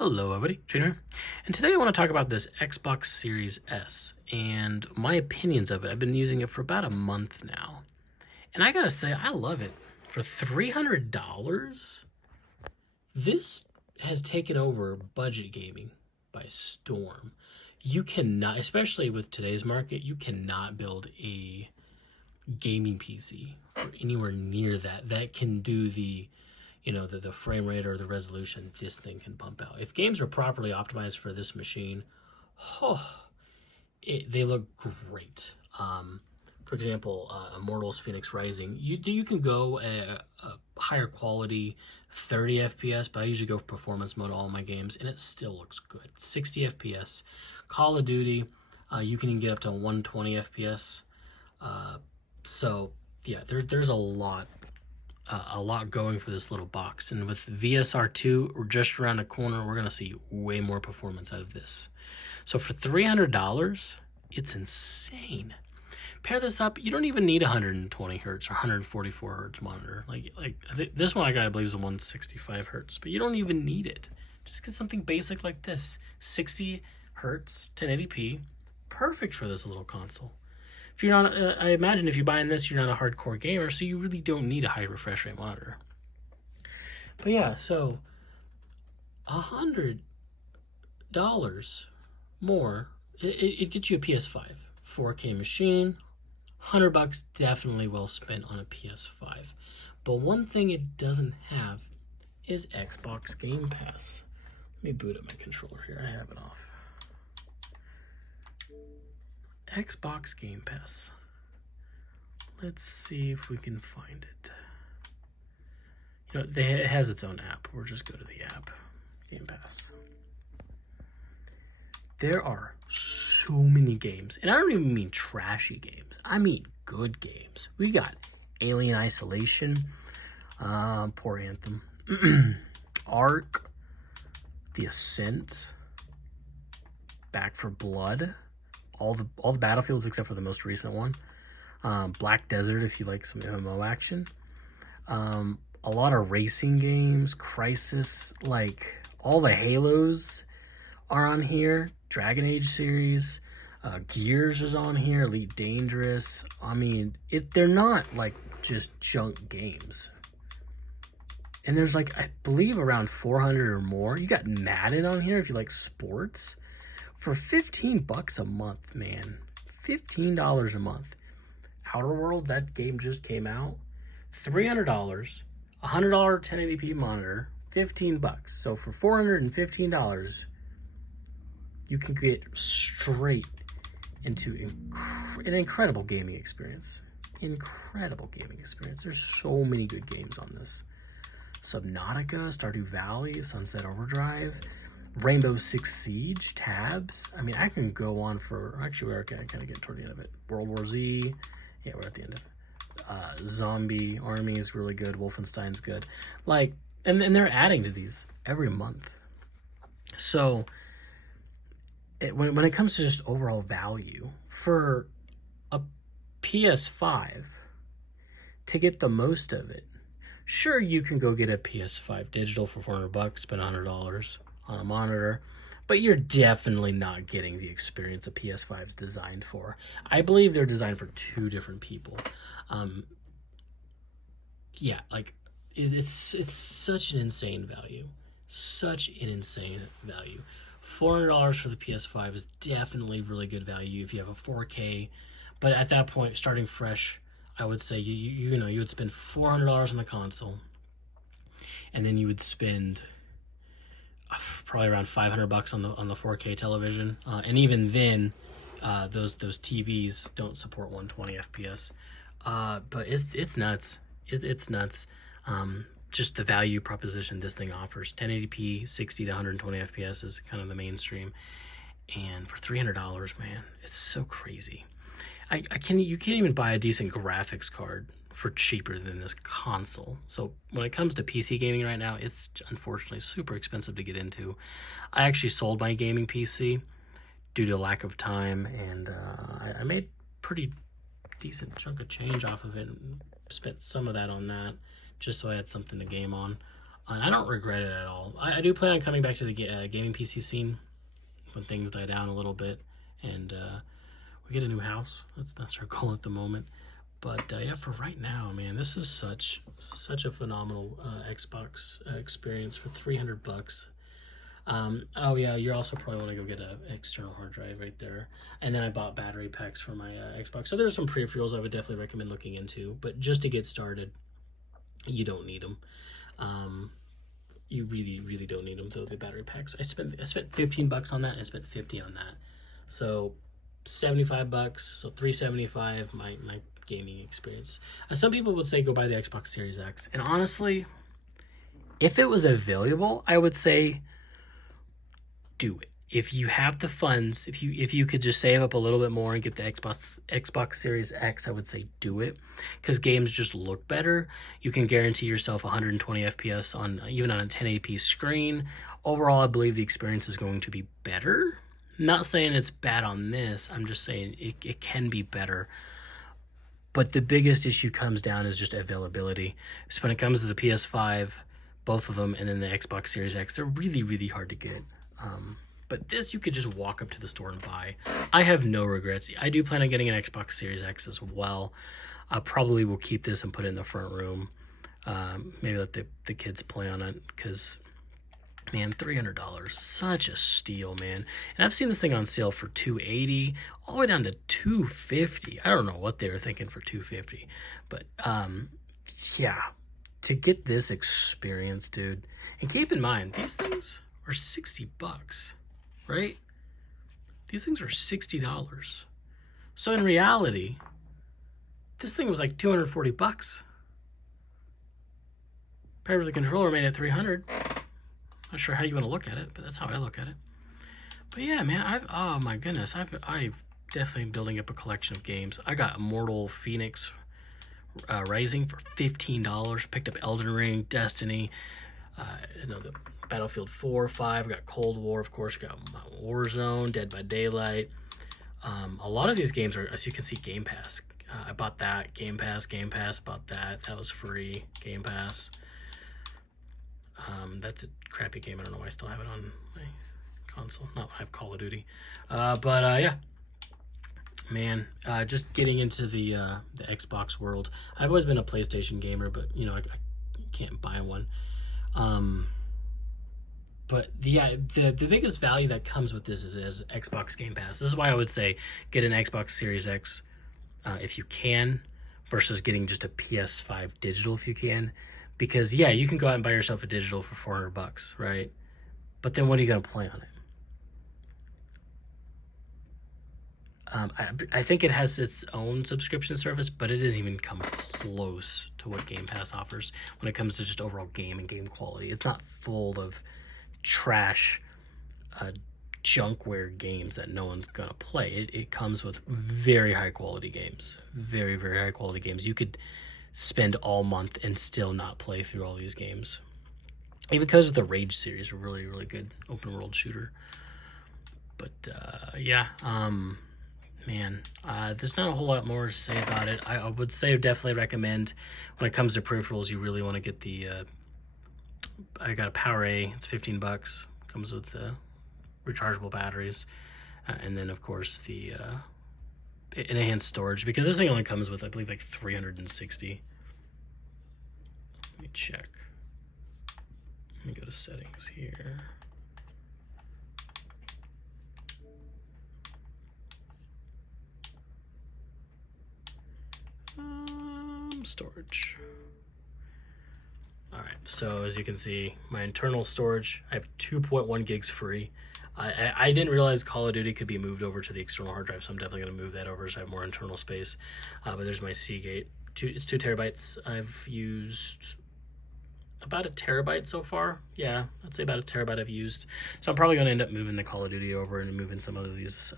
Hello everybody, Jane here. And today I want to talk about this Xbox Series S and my opinions of it. I've been using it for about a month now. And I gotta say, I love it. For $300, this has taken over budget gaming by storm. You cannot, especially with today's market, you cannot build a gaming PC for anywhere near that can do the frame rate or the resolution this thing can pump out. If games are properly optimized for this machine, they look great. For example, Immortals Phoenix Rising, you can go a higher quality 30 FPS, but I usually go for performance mode all my games, and it still looks good. 60 FPS. Call of Duty, you can get up to 120 FPS. So yeah, there's a lot going for this little box, and with VSR2 we're just around the corner, we're gonna see way more performance out of this. So for $300, it's insane. Pair this up, you don't even need 120 hertz or 144 hertz monitor. Like this one I got, I believe, is a 165 hertz, but you don't even need it. Just get something basic like this, 60 hertz 1080p, perfect for this little console. If you're not, I imagine if you're buying this, you're not a hardcore gamer, so you really don't need a high refresh rate monitor. But yeah, so $100 more, it gets you a PS5, 4K machine. $100 definitely well spent on a PS5. But one thing it doesn't have is Xbox Game Pass. Let me boot up my controller here. I have it off. Xbox Game Pass. Let's see if we can find it. It has its own app. We'll just go to the app. Game Pass. There are so many games. And I don't even mean trashy games. I mean good games. We got Alien Isolation. Poor Anthem. Ark. The Ascent. Back 4 Blood. All the Battlefields except for the most recent one. Black Desert, if you like some MMO action. A lot of racing games. Crysis, like all the Halos are on here. Dragon Age series. Gears is on here. Elite Dangerous. I mean, they're not like just junk games. And there's like, I believe, around 400 or more. You got Madden on here if you like sports. For $15 a month, man. $15 a month. Outer World, that game just came out. $300, $100 1080p monitor, $15. So for $415, you can get straight into an incredible gaming experience. Incredible gaming experience. There's so many good games on this. Subnautica, Stardew Valley, Sunset Overdrive, Rainbow Six Siege, Tabs. I mean, I can go on for... Actually, we're kind of getting toward the end of it. World War Z. Yeah, we're at the end of it. Zombie Army is really good. Wolfenstein's good. Like, and they're adding to these every month. So, when it comes to just overall value, for a PS5, to get the most of it, sure, you can go get a PS5 digital for $400, spend $100 on a monitor, but you're definitely not getting the experience a PS5 is designed for. I believe they're designed for two different people. Yeah, like it's such an insane value, such an insane value. $400 for the PS5 is definitely really good value if you have a 4K, but at that point, starting fresh, I would say you would spend $400 on the console, and then you would spend probably around $500 on the 4K television, and even then, those TVs don't support 120 FPS. But it's nuts. It's nuts. Just the value proposition this thing offers. 1080p, 60 to 120 FPS is kind of the mainstream, and for $300, man, it's so crazy. You can't even buy a decent graphics card for cheaper than this console. So when it comes to PC gaming right now, it's unfortunately super expensive to get into. I actually sold my gaming PC due to lack of time, and I made pretty decent chunk of change off of it and spent some of that on that just so I had something to game on. And I don't regret it at all. I do plan on coming back to the gaming PC scene when things die down a little bit, and we get a new house. That's our goal at the moment. But yeah, for right now, man, this is such a phenomenal Xbox experience for $300. Oh yeah, you also probably want to go get an external hard drive right there. And then I bought battery packs for my Xbox. So there's some peripherals I would definitely recommend looking into. But just to get started, you don't need them. You really don't need them though. The battery packs. I spent $15 on that. I spent 50 on that. So $75. So $375. My gaming experience. Some people would say go buy the Xbox Series X, and honestly, if it was available, I would say do it. If you have the funds, if you could just save up a little bit more and get the Xbox Series X, I would say do it, because games just look better. You can guarantee yourself 120 FPS on even on a 1080p screen. Overall, I believe the experience is going to be better. Not saying it's bad on this. I'm just saying it can be better. But the biggest issue comes down is just availability. So when it comes to the PS5, both of them, and then the Xbox Series X, they're really hard to get. But this, you could just walk up to the store and buy. I have no regrets. I do plan on getting an Xbox Series X as well. I probably will keep this and put it in the front room. Maybe let the kids play on it, because, man, $300, such a steal, man. And I've seen this thing on sale for $280, all the way down to $250. I don't know what they were thinking for $250, but yeah, to get this experience, dude. And keep in mind, these things are $60, right? These things are $60. So in reality, this thing was like $240. Paired with the controller made it $300. Not sure how you want to look at it, but that's how I look at it. But yeah, man, oh my goodness, I've definitely building up a collection of games. I got Immortal Phoenix Rising for $15. Picked up Elden Ring, Destiny, the Battlefield 4, 5. Got Cold War, of course. Got Warzone, Dead by Daylight. A lot of these games are, as you can see, Game Pass. I bought that. Game Pass, bought that. That was free. Game Pass. That's a crappy game. I don't know why I still have it on my console. Not I have Call of Duty. Yeah, man, just getting into the Xbox world. I've always been a PlayStation gamer, but I can't buy one. But yeah, the biggest value that comes with this is Xbox Game Pass. This is why I would say get an Xbox Series X if you can, versus getting just a PS5 digital if you can. Because yeah, you can go out and buy yourself a digital for $400, right? But then what are you going to play on it? I think it has its own subscription service, but it doesn't even come close to what Game Pass offers when it comes to just overall game and game quality. It's not full of trash junkware games that no one's going to play. It comes with very high quality games. Very high quality games. You could spend all month and still not play through all these games. And because the Rage series are really good open world shooter. But yeah, man, there's not a whole lot more to say about it. I would say definitely recommend, when it comes to peripherals, you really want to get the I got a PowerA. It's $15. Comes with the rechargeable batteries, and then of course the enhanced storage, because this thing only comes with, I believe, like 360. Let me check. Let me go to settings here. Storage. All right, so as you can see, my internal storage, I have 2.1 gigs free. I didn't realize Call of Duty could be moved over to the external hard drive, so I'm definitely going to move that over so I have more internal space. But there's my Seagate. It's 2 terabytes. I've used about a terabyte so far. Yeah, I'd say about a terabyte I've used. So I'm probably going to end up moving the Call of Duty over and moving some of these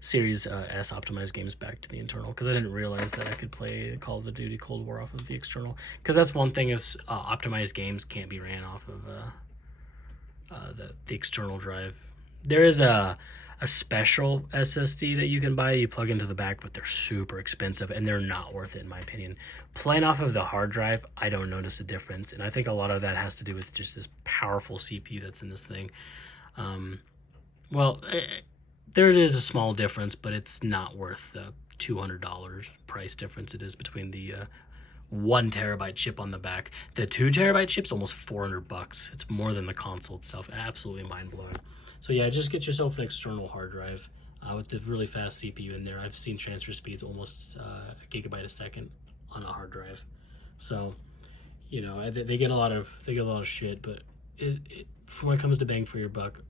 Series S optimized games back to the internal, because I didn't realize that I could play Call of Duty Cold War off of the external. Because that's one thing, is optimized games can't be ran off of the external drive. There is a a special SSD that you can buy. You plug into the back, but they're super expensive and they're not worth it in my opinion. Playing off of the hard drive, I don't notice a difference, and I think a lot of that has to do with just this powerful CPU that's in this thing. Well, there is a small difference, but it's not worth the $200 price difference it is between the 1 terabyte chip on the back. The 2 terabyte chip's almost $400. It's more than the console itself. Absolutely mind blowing. So yeah, just get yourself an external hard drive with the really fast CPU in there. I've seen transfer speeds almost a gigabyte a second on a hard drive. So, you know, they get a lot of shit, but when it comes to bang for your buck,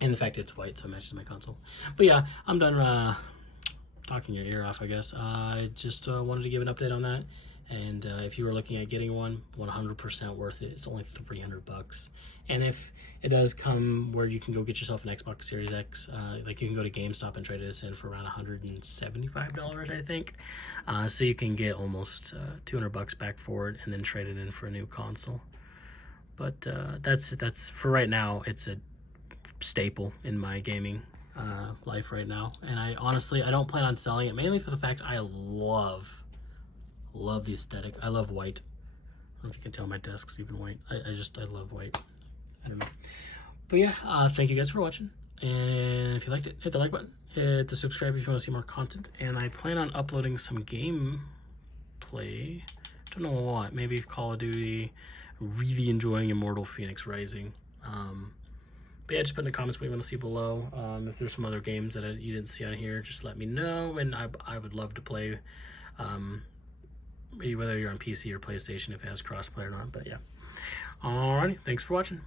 and the fact it's white, so it matches my console. But yeah, I'm done talking your ear off, I guess. I just wanted to give an update on that. And if you were looking at getting one, 100% worth it. It's only $300. And if it does come where you can go get yourself an Xbox Series X, like you can go to GameStop and trade this in for around $175, I think. So you can get almost $200 back for it and then trade it in for a new console. But that's for right now. It's a staple in my gaming life right now. And I honestly don't plan on selling it, mainly for the fact I love the aesthetic. I love white. I don't know if you can tell my desk's even white. I love white. I don't know. But yeah, thank you guys for watching. And if you liked it, hit the like button. Hit the subscribe if you want to see more content. And I plan on uploading some gameplay. Don't know what. Maybe Call of Duty. Really enjoying Immortal Phoenix Rising. But yeah, just put in the comments what you want to see below. If there's some other games that you didn't see on here, just let me know. And I would love to play. Whether you're on PC or PlayStation, if it has crossplay or not. But yeah. Alrighty, thanks for watching.